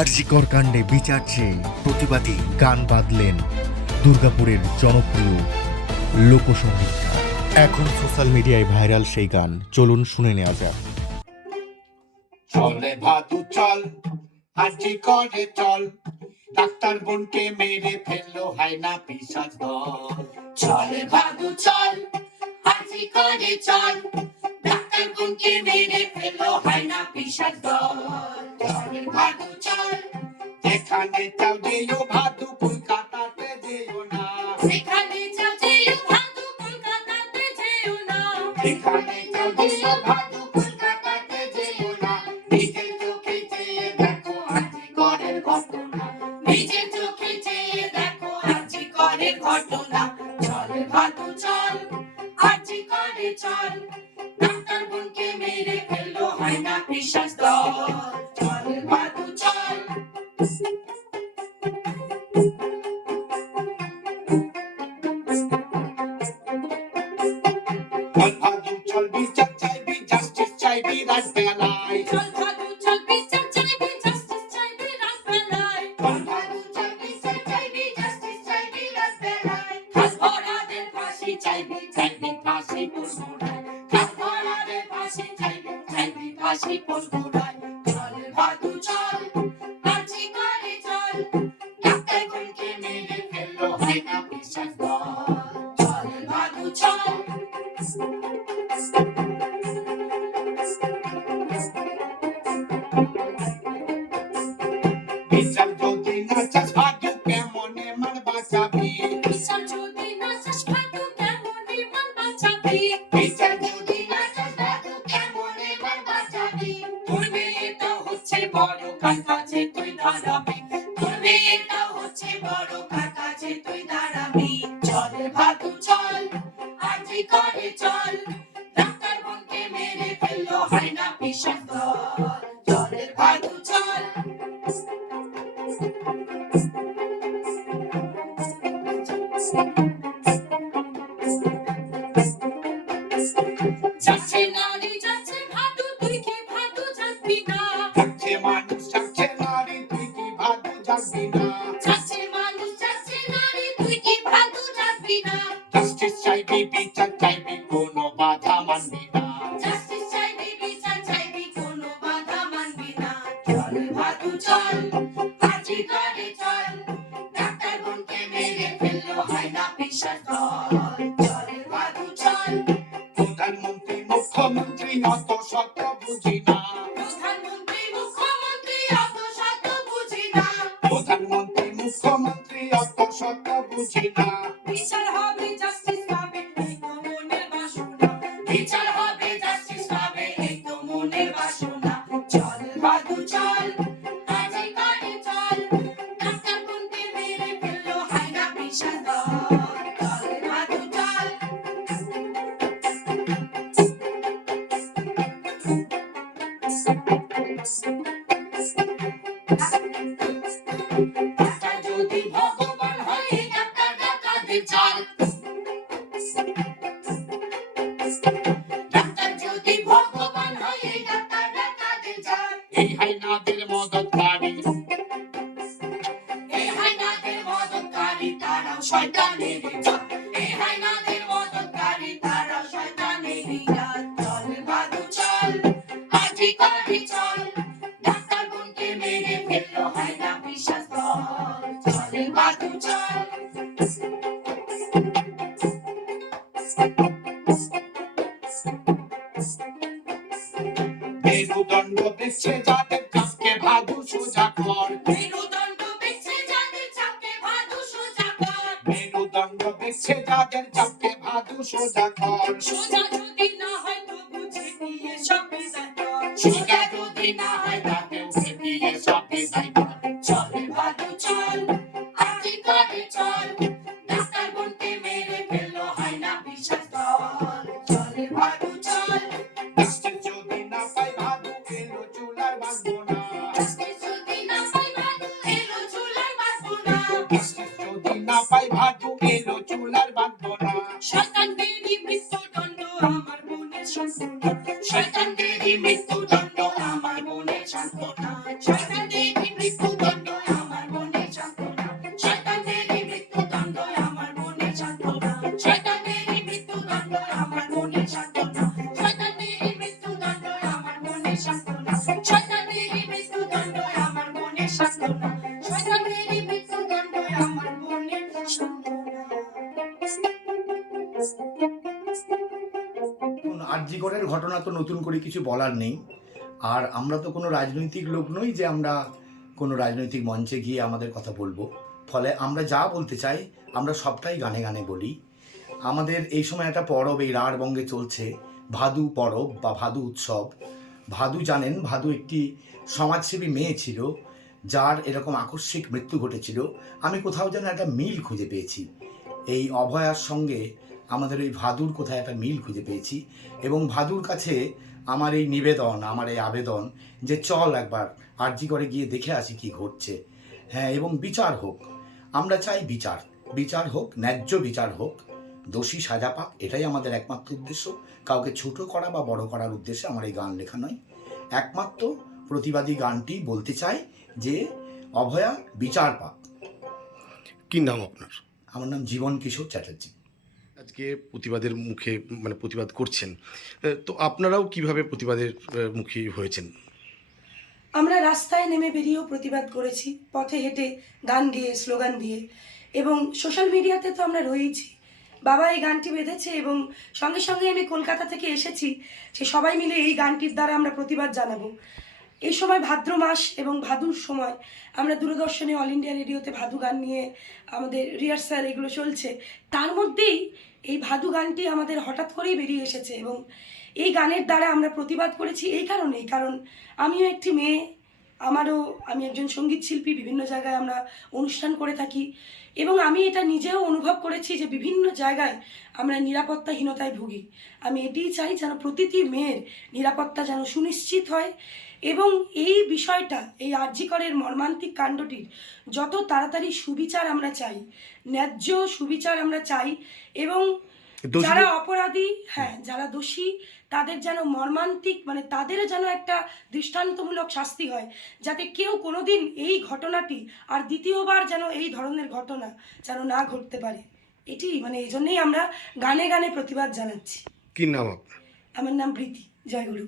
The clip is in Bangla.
আরজিকর কাণ্ডে বিচার চেয়ে প্রতিবাদী গান বাঁধলেন দুর্গাপুরের জনপ্রিয় লোকসঙ্গীতকার। এখন সোশ্যাল মিডিয়ায় ভাইরাল সেই গান, চলুন শুনে নেওয়া যাক। চলে ভাদু চল, আরজি করে চল, ডাক্তার বোনকে মেরে ফেললো হায়না পিশাচ দল। চলে ভাদু চল, আরজি করে চল, ডাক্তার বোনকে মেরে ফেললো হায়না পিশাচ দল। চলে ভাদু চল, যেখানে চাও যেও ভাদু, কলকাতাতে যেও না। যেখানে চাও যেও ভাদু, কলকাতাতে যেও না। যেখানে চাও যেও ভাদু, কলকাতাতে যেও না। নিজের চোখে চেয়ে দেখো আরজি করের ঘটনা। নিজের চোখে চেয়ে দেখো আরজি করের ঘটনা। চলে ভাদু চল, আরজি করে চল, ডাক্তার বোনকে মেরে ফেললো হায়না পিশাচ দল। চলে ভাদু চল, চল ভাদু চল, বিচার চাইবি, জাস্টিস চাইবি রাজবেলায়। চল ভাদু চল, বিচার চাইবি, জাস্টিস চাইবি রাতবেলায়। চল ভাদু চল, বিচার চাইবি, জাস্টিস চাইবি রাজবেলায়। খাস ভরাদের ফাঁসি চাইবি, চাইবি ফাঁসি পুরসুরায়, খাস ভরাদের ফাঁসি চাইবি, চাইবি ফাঁসি পশুরায়। চলে ভাদু চল, আরজি করে চল, ডাক্তার বোনকে মেরে ফেললো হায়না পিশাচ দল। চলে ভাদু চল, বিচার যদি না চাস ভাদু, কেমনে মান বাঁচাবি? বিচার যদি না চাস ভাদু, কেমনে মন বাঁচাবি? বিচার যদি না চাস ভাদু, কেমনে মান বাঁচাবি? তোর মেয়েটা হচ্ছে বড়, কার কাছে তুই দাঁড়াবি? তোর মেয়েটা হচ্ছে বড়, কার কাছে তুই দাঁড়াবি? চলে ভাদু চল, আরজি করে চল, ডাক্তার বোনকে মেরে ফেললো হায়না পিশাচ দল। চলে ভাদু চল, যাচ্ছে নারী যাচ্ছে ভাদু, তুই কি ভাদু যাবি না? যাচ্ছে মানুষ যাচ্ছে নারী, তুই কি ভাদু যাবি না? যাচ্ছে মানুষ যাচ্ছে নারী, তুই কি ভাদু যাবি না? জাস্টিস চাইবি, বিচার চাইবি, কোনো বাধা মানবি না। জাস্টিস চাইবি, বিচার চাইবি, কোনো বাধা মানবি না। চলে ভাদু চল, আরজি করে চল, ডাক্তার বোনকে মেরে ফেললো হায়না পিশাচ দল। চলে ভাদু চল, প্রধানমন্ত্রী মুখ্যমন্ত্রী অত শত বুঝি না। প্রধানমন্ত্রী মুখ্যমন্ত্রী অত শত বুঝি না। প্রধানমন্ত্রী মুখ্যমন্ত্রী অত শত বুঝি না। বিচার হবে, জাস্টিস পাবে, এই তো মনের বাসনা। বিচার হবে, জাস্টিস পাবে, এই তো মনের বাসনা। চল ভাদু চল, আরজি করে চল, ডাক্তার বোনকে মেরে ফেললো হায়না পিশাচ দল। চল ভাদু চল, ডাক্তার যদি ভগবান হয়, এই ডাক্তার ডাকাদের চাল। ডাক্তার যদি ভগবান হয়, এই ডাক্তার ডাকাদের চাল। এই হায়নাদের মদতকারী, এই হায়নাদের মদতকারী, তারাও শয়তানেরই জাত। এই হায়নাদের মদতকারী, তারাও শয়তানেরই জাত। চল ভাদু চল, আরজি করে চল, ডাক্তার বোনকে মেরে ফেললো হায়না পিশাচ দল। চল ভাদু চল, মেরুদণ্ড দিচ্ছে যাদের, চাপকে ভাদু সোজা কর। মেরুদণ্ড বেছে যাদের, চাপকে ভাদু সোজা কর। মেরুদণ্ড দিচ্ছে যাদের, চাপকে ভাদু সোজা কর। সোজা যদি না হয় তো বুঝে দিয়ে সব বিদায় কর। সোজা যদি না হয়, তাকে উঠে দিয়ে সব বিদায় কর। চলে ভাদু চল, আরজি করে চল, ডাক্তার বোনকে মেরে ফেললো হায়না পিশাচ দল। চলে ভাদু চল, জাস্টিস যদি না পাই ভাদু, এলো চুলার বাঁধবো না। জাস্টিস যদি না পাই ভাদু, এলো চুলার বাঁধবো না। জাস্টিস যদি না পাই ভাদু, এলো চুলার বাঁধবো না। শয়তানদেরই মৃত্যুদণ্ড আমার মনের সান্ত্বনা। শয়তানদেরই মৃত্যুদণ্ড আমার মনে সান্ত্বনা। শয়তানদেরই মৃত্যু জি করের ঘটনা তো নতুন করে কিছু বলার নেই। আর আমরা তো কোনো রাজনৈতিক লোক নই যে আমরা কোনো রাজনৈতিক মঞ্চে গিয়ে আমাদের কথা বলবো। ফলে আমরা যা বলতে চাই আমরা সবটাই গানে গানে বলি। আমাদের এই সময় একটা পরব এই রাঢ়বঙ্গে চলছে, ভাদু পরব বা ভাদু উৎসব। ভাদু জানেন, ভাদু একটি সমাজসেবী মেয়ে ছিল যার এরকম আকস্মিক মৃত্যু ঘটেছিল। আমি কোথাও যেন একটা মিল খুঁজে পেয়েছি এই অভয়ার সঙ্গে, আমাদের ওই ভাদুর কোথায় একটা মিল খুঁজে পেয়েছি। এবং ভাদুর কাছে আমার এই নিবেদন, আমার এই আবেদন যে চল একবার আরজি করে গিয়ে দেখে আসি কি ঘটছে। হ্যাঁ, এবং বিচার হোক, আমরা চাই বিচার হোক, ন্যায্য বিচার হোক, দোষী সাজা পাক, এটাই আমাদের একমাত্র উদ্দেশ্য। কাউকে ছোট করা বা বড় করার উদ্দেশ্যে আমার এই গান লেখা নয়। একমাত্র প্রতিবাদী গানটি বলতে চাই যে অভয়া বিচার পাক। কি নাম আপনার? আমার নাম জীবন কিশোর চ্যাটার্জি। আজকে প্রতিবাদের মুখে মানে প্রতিবাদ করছেন, তো আপনারাও কিভাবে প্রতিবাদের মুখী হয়েছেন? আমরা রাস্তায় নেমে বেরিয়েও প্রতিবাদ করেছি, পথে হেঁটে, গান গেয়ে, স্লোগান দিয়ে, এবং সোশ্যাল মিডিয়াতে তো আমরা রয়েইছি। বাবা এই গানটি বেঁধেছে এবং সঙ্গে সঙ্গে আমি কলকাতা থেকে এসেছি যে সবাই মিলে এই গানটির দ্বারা আমরা প্রতিবাদ জানাবো। এই সময় ভাদ্র মাস এবং ভাদুর সময় আমরা দূরদর্শনে, অল ইন্ডিয়া রেডিওতে ভাদু গান নিয়ে আমাদের রিহার্সাল এগুলো চলছে। তার মধ্যেই এই ভাদু গানটি আমাদের হঠাৎ করেই বেরিয়ে এসেছে এবং এই গানের দ্বারা আমরা প্রতিবাদ করেছি এই কারণেই, কারণ আমিও একটি মেয়ে, আমি একজন সঙ্গীত শিল্পী, বিভিন্ন জায়গায় আমরা অনুষ্ঠান করে থাকি এবং আমি এটা নিজেও অনুভব করেছি যে বিভিন্ন জায়গায় আমরা নিরাপত্তাহীনতায় ভুগি। আমি এটিই চাই যেন প্রতিটি মেয়ের নিরাপত্তা যেন সুনিশ্চিত হয় এবং এই বিষয়টা, এই আরজি করের মর্মান্তিক কাণ্ডটির যত তাড়াতাড়ি সুবিচার আমরা চাই, ন্যায্য সুবিচার আমরা চাই এবং যারা অপরাধী, হ্যাঁ যারা দোষী, তাদের যেন মর্মান্তিক মানে তাদের যেন একটা দৃষ্টান্তমূলক শাস্তি হয়, যাতে কেউ কোনোদিন এই ঘটনাটি আর দ্বিতীয়বার যেন এই ধরনের ঘটনা যেন না ঘটতে পারে। এটি মানে এই জন্যেই আমরা গানে গানে প্রতিবাদ জানাচ্ছি। কি নাম আপনার? আমার নাম প্রীতি। জয় গুরু।